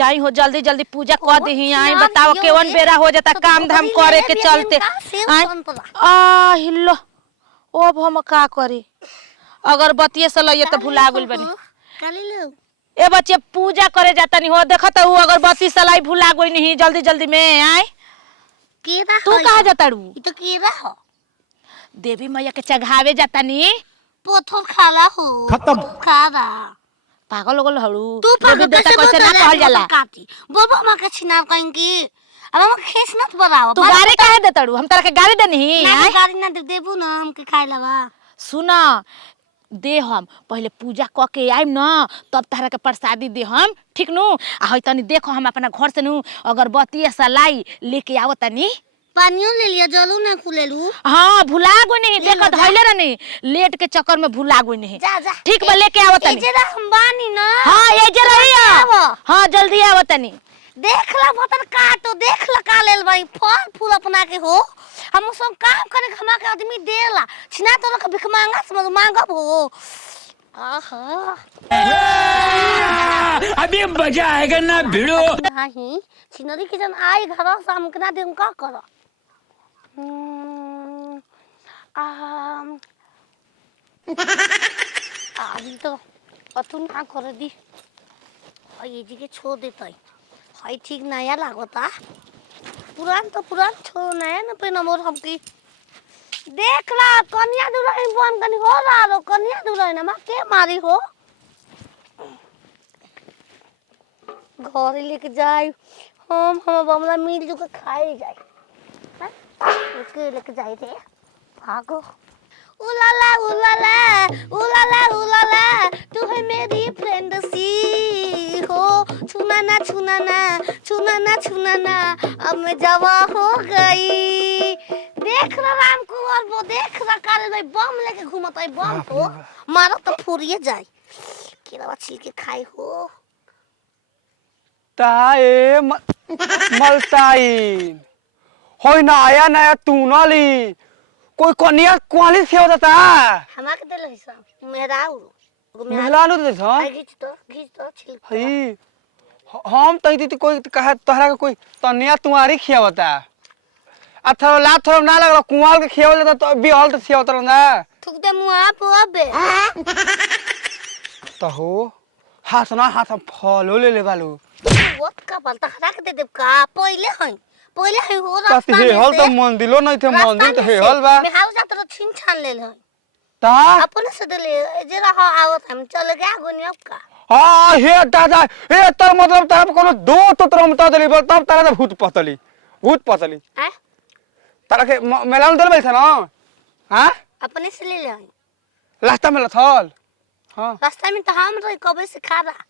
जाई हो जल्दी जल्दी पूजा कर दी। आई बताओ केवन बेरा हो जाता काम धाम करे के चलते। आ हिल्लो अब हम का करी अगरबत्ती से लइए तो भुला गेल बनी। ए बच्चे पूजा करे जाता नहीं हो देखत हूँ अगरबत्ती से लाई भुला गई नहीं जल्दी जल्दी में आए। तू कहाँ जाता रू? तो कीड़ा हो देवी मैया के चढ़ावे जाता नी। पोथो खाला हो खत्म खादा पागल हो गल हड़ू। तू देवी देवता कैसे ना कहल जाला? काटी बोबो हम के छिनार कहेंगे अब हम खेस नत बनाओ। तू गाड़ी काहे देता रू? हम तारा के गाड़ी देनी ना गाड़ी ना देबू ना हम के खाए लबा। सुना दे हम पहले पूजा क के आइम न तब तारा के प्रसादी दे हम ठीक नु। आ हई तनी देखो हम अपना घर से नु अगरबत्ती सलाई लेके आवत तनी। पानियो ले लिया जलू ना खुलेलू। हां भुला गो नहीं देख धइले रहनी लेट के चक्कर में भुला गो नहीं। जा जा ठीक बा लेके आवत तनी। एजे हम बानी ना। हां एजे रहिया। हां जल्दी आवत तनी। देख ला भतर काटो देख ला का लेल भाई फल फूल अपना के हो हम सब काम करे खमा के आदमी देला छिना तो के भिख मांगा समझ मांगब हो। आहा अभी मजा आएगा ना भिड़ो। नहीं छिनरी के जन आई घर शाम के ना देम का कर। अभी तो अतुन ना कर दी ये जी के छोड़ देता है ठीक नया लागता पुरान तो पुरान छोड़ नया न पे नंबर हमकी देख ला कन्या दुल्हन बन कनी हो रहा रो कन्या दुल्हन मा के मारी हो घर लेके जाए हम बमला मिल जुके खाए जाए के लेके जाए रे भागो उलाला उलाला उलाला उलाला तू है मेरी फ्रेंड सी हो छुनाना छुनाना छुनाना छुनाना अब मैं जवा हो गई। देख रहा राम कुंवर वो देख रहा काले भाई बम लेके घूमता है बम को मारो तो फूरिए जाए केला छिल के खाई हो ताए मलताई होई ना आया नया तू ना ली कोई कन्या क्वालिटी से होता था हमा के देल हिसाब मेहराऊ मेहलानु दे था घिच तो छिल हई हम तई कोई कहा तोहरा के कोई तन्या तुम्हारी खियावता अथवा ला थोड़ा ना लगला कुंवाल के खियावल जाता तो बिहल तो खियावता ना थुक दे मुआ पोबे तो हो हाथ ना हाथ फलो ले ले बालू वत का बलता हरा के दे देब का पहिले है हो रास्ता हे हल तो मंदिलो नहीं थे मंदिर तो हे हल बा मैं हाउ जात छिन छान लेल है ता अपने से ले जे रहा आवत हम चल गया गोनिया का हां हे दादा हे तर मतलब तार कोनो दो तो तरम त देली बोल तब तारा भूत पतली हैं तारा के मेला में देल बैठा ना हां अपने से ले ले रास्ता में लथल हां रास्ता में तो हम रही कबे से खा रहा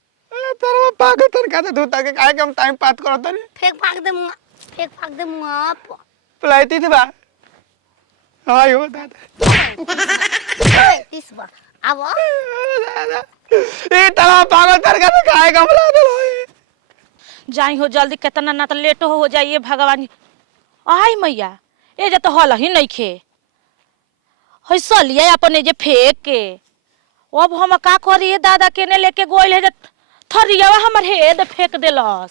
तारा पागल तर का धूता के काहे के हम टाइम पास करत नहीं फेंक फाक दे मुआ पलाइती थी बा हाय हो दादा इस बार अब ए तारा पागल तर का काहे के हम ला देलो जाई हो जल्दी कितना ना तो लेट हो जाइए भगवान। आई मैया ए जे तो हल ही नहीं खे हई सलिए अपने जे फेंक के अब हम का करी दादा केने लेके गोइल है जे थरियावा हमर हेद फेंक देलस।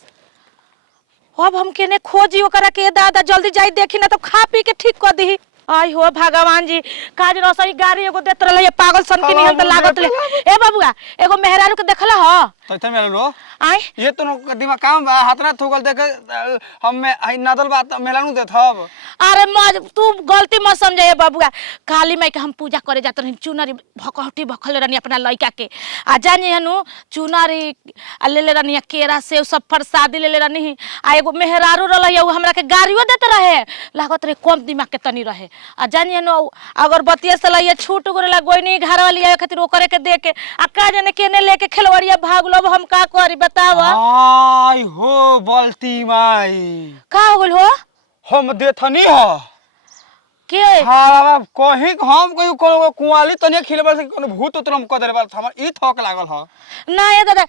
अब हम केने खोजी ओकरा के दादा जल्दी जाई देखी ना तो खा पी के ठीक कर दी। आई हो भगवान जी काज रसई गाड़ी एगो देत रहले पागल सन के निहन त लागत ले। ए बाबूआ एगो मेहरारू के देखला ह तैथे मेल रो आई ये तो दिमाग काम बा हाथना थुगल देख हम में आई नदल बात मेलानु देथब। अरे तू गलती मत समझे बाबूआ काली माई के हम पूजा करे जात रही चुनरी भकहटी भखल रहनी अपना लइका के आ जानी हनु चुनरी ले ले रहनी केरा सेव सब प्रसादी ले ले रहनी आ एगो मेहरारू रहले उ हमरा के गाड़ियो देत रहे लागत रहे कम दिमाग के तनी रहे आ जानी हनु अगरबत्ती से लइए छूट गेला गोइनी घर वाली आए खातिर ओकरे के दे के आ का जाने केने लेके खेलवड़िया भागलो हम का करी बतावा। आई हो बलती माई का हो गेल हो हम देथनी हो के हां कहीं हम कोई कुंवाली तने खिलबल से कोनो भूत उतरम क देबल हमर ई थक लागल ह ना ये दादा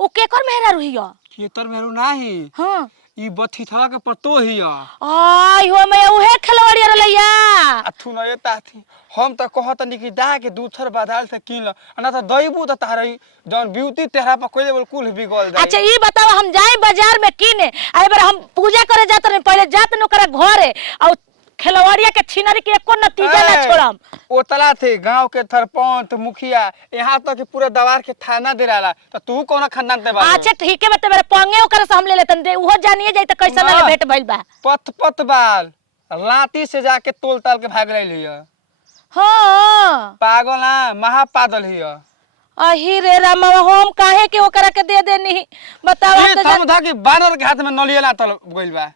ओ केकर मेहरारू हिया ये तर मेरू नाही हां ई बथी थवा के पतो हिया आई हो मैं उहे खिलवाड़ी रहलैया अथु न एता थी हम त कहत नि कि दा के दूथर बादाल से किन ल ना त दैबू त तारई जौन ब्यूटी तेहरा पर कोइले बोल कुल बिगल जाई। अच्छा ई बताओ हम जाई बाजार में किने आई बार हम पूजा करे जात रहे पहले जात न करे घरे और खिलवाड़िया के छिनरी के एको नतीजा ना छोड़म। ओतला थे गांव के सरपंच मुखिया यहाँ तक कि पूरे दवार के थाना देराला त तू कौन खानदान ते बा? अच्छा ठीक है बते मेरे पंगे ओकर से हम ले लेतन दे उहो जानिए जाई त कैसा ना भेट भइल बा। पत पत बाल लाती से जाके तोल ताल के भाग लिया। हां पागल ना महापागल हिया। अही रे राम हम काहे के ओकरा के दे देनी बताओ ये थम था कि बानर के हाथ में नलिया ना तल गइल बा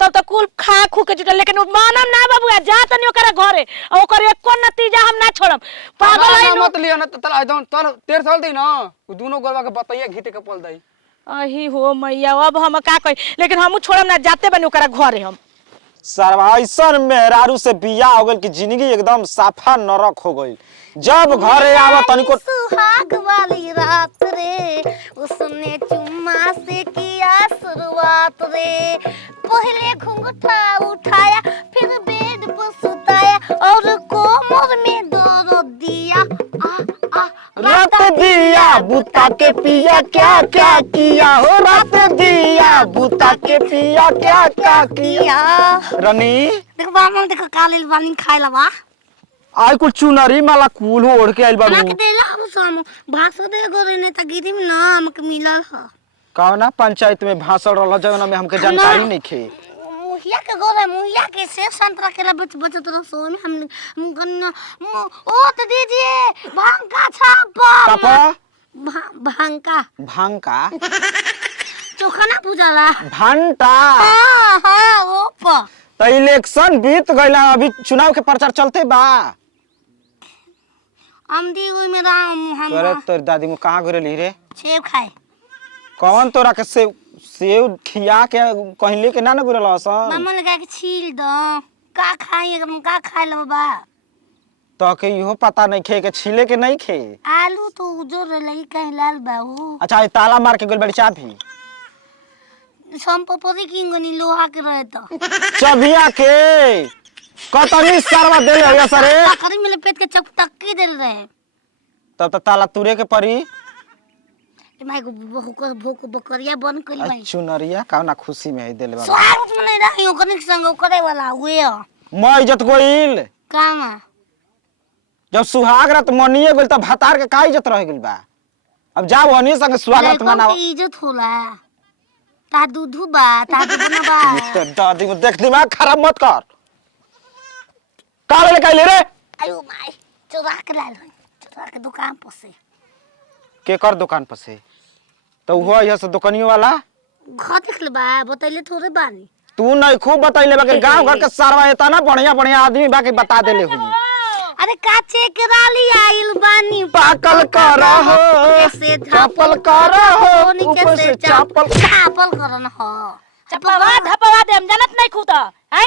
तब तक कुल खा खू के जुटल लेकिन मानम ना बाबू जा तनी ओकरा घरे और ओकर एको नतीजा हम ना छोड़म। पागल है मत लिया ना तल आइदन तल 13 साल दी ना उ दोनों गोलवा के बताइए घीटे के पल दई। अही हो मैया अब हम का कहि लेकिन हमहू छोड़म ना जाते बनी ओकरा घरे हम। सरवाइसन मेहरारू से बिया हो गइल कि जिंदगी एकदम साफा नरक हो गइल। जब घरे आवा तनिको सुहाग वाली रात रे उसने चुम्मा से किया शुरुआत रे पहले घुंघटा उठाया फिर बेड पर सुताया और कोमर में दर्द दिया रात दिया बुता के पिया क्या क्या किया हो रात दिया बुता के पिया क्या क्या किया। रनी देखो बामन देखो काले वाली खाए लवा आई कुल चुनरी माला कुल ओढ़ के आइल बाबू ना के देला हम सामो भाषा दे गोरे ने त गिरी में नाम के मिलल ह कहना पंचायत में भाषण रहल जवन में हमके जानकारी नहीं खे। मुहिया के गोरे मुहिया के सेब संतरा के बचत रह सो में हम ओ तो दीजिए भांग का छापा कापा भांग का भांग का चोखा ना पूजाला भंटा हां वो प तो इलेक्शन बीत गइला अभी चुनाव के प्रचार चलते बा। आमदी ओइ में राम करे हम तोर दादी मु कहां गइली रे? सेब खाए कौन तोरा के सेव खिया के कहीं लेके ना गुरल हसन मामा ने कहा कि छील दो का खाई हम का खाए लो बा तो के इहो पता नहीं खे के छीले के नहीं खे। आलू तो जो रही कहीं लाल बाबू अच्छा ये ताला मार के गइल बड़ी चाबी संपपरी किंगनी लोहा के रहे तो चबिया के कतनी सरवा देले है सरे करी में लपेट के चपटक्की दे रहे तब तो ताला तुरे के परी माय को भूख बकरिया बन करी भाई चुनरिया काना खुशी में देले बा स्वागत में नहीं रही ओकनी संग करे वाला हुए मैं इज्जत गोइल काम जब सुहाग रात मनिए गइल त भतार के का इज्जत रह गइल बा। अब जाओ हनी संग स्वागत मनाओ इज्जत होला ता दूधू बा ता दूधू बा तो दादी को देख दिमाग खराब मत कर काले ले रे आयो माय चोरा के लाल चोरा के दुकान पर से के कर दुकान पर से तो हुआ यह से दुकानियों वाला घर देख ले बा बतैले थोड़े बानी तू नहीं खूब बतैले बाकी गांव घर के सारवा एता ना बढ़िया बढ़िया आदमी बाकी बता देले हुई अरे काचे के राली आइल बानी पाकल करहो से चप्पल करहो ऊपर से चप्पल करन हो चपवा धपवा दे हम जानत नहीं खुदा हैं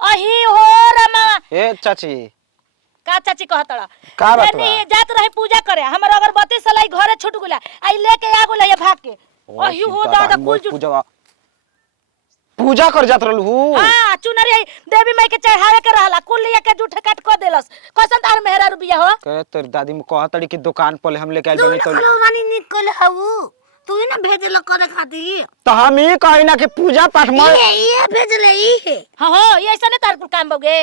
अही हो रमा ए चाची का चाची कहतड़ा का बात बा? नहीं जात रहे पूजा करे हमर अगरबत्ती सलाई घरे छूट गेला आई लेके आ गेल ये भाग के अही हो दादा कुल पूजा कर जात रहलू हां चुनरी देवी माई के चढ़ावे के रहला कुल लिया के जूठे काट को देलस कैसन तार मेहरा रुबिया हो करे तोर दादी में कहतड़ी कि दुकान पर हम लेके आइल तू बनी तो रानी निकल हऊ तू ही ना भेजल करे खातिर तो हम ही कहि ना कि पूजा पाठ में ये भेजले ई है हां हो ये ऐसा ने तार कुल काम बगे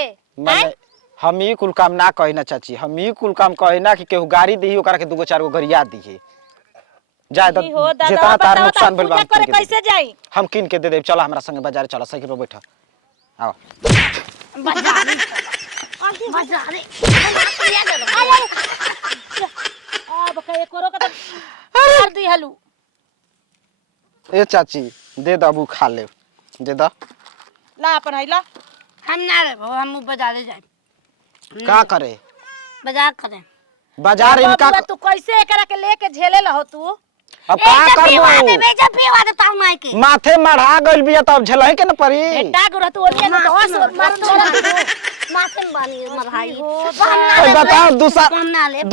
माने हम ही कुल काम ना कहि ना चाची हम ही कुल काम कहि ना कि केहू गाड़ी दी ओकरा के दूगो चारगो गरिया दी जाय तो जितना तार नुकसान भेल बा करे कैसे जाई हम किन के दे देब चला हमरा संगे बाजार चला साइकिल पर बैठा आओ बाजारे अब के करो का मार दी हलू ए चाची दे दबू खा ले दे द ला अपन हैला हम ना रे हम बाजारे जाए का करे बाजार करे बाजार इनका तू कैसे एकरा के लेके झेले लहो तू अब का करबो बेचा पीवा दे तार माई के माथे मढ़ा गइल बिया तब झेलही के न परी डाग रहतू ओनिया न हस मारन माथे में बानी मरहाई ए बताओ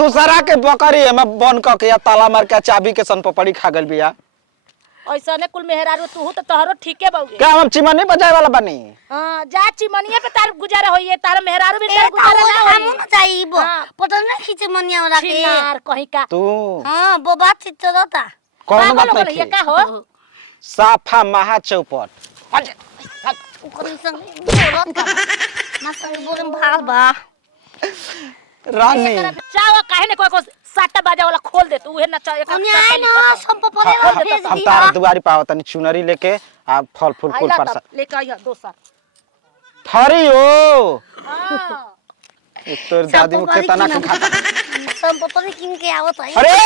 दूसरा के बकरी में बन क के या ताला मार के चाबी के सन पपड़ी खा गइल बिया ऐसा ने कुल मेहरारू तू तो तोहरो ठीके बाउगे। क्या हम चिमनी बजाए वाला बनी? हां जा चिमनिया पे तार गुजारा होइए तार मेहरारू भी ए तार गुजारा ना हम होई। ना जाइबो हाँ। पता ना खींचे मनिया वाला के छिनार कहीं का तू हां वो बात ठीक तो रहता कौन बात पागल हो नहीं गइल, ये का हो साफा महा चौपट। ओकर संग बोलत का ना संग बोलम भाग बा रानी चावा काहे ने कोई साटा बाजा वाला खोल दे तू उहे ना चाहे ओने आए ना सब परे वाला भेज हम दी तारा दुआरी पावत तनी चुनरी लेके आ फल फूल कुल आइला परसा तब लेके आइया दोसर। थरी हो हां एक तोर दादी मुखे तना के खाता। सब परे किन के आवत है अरे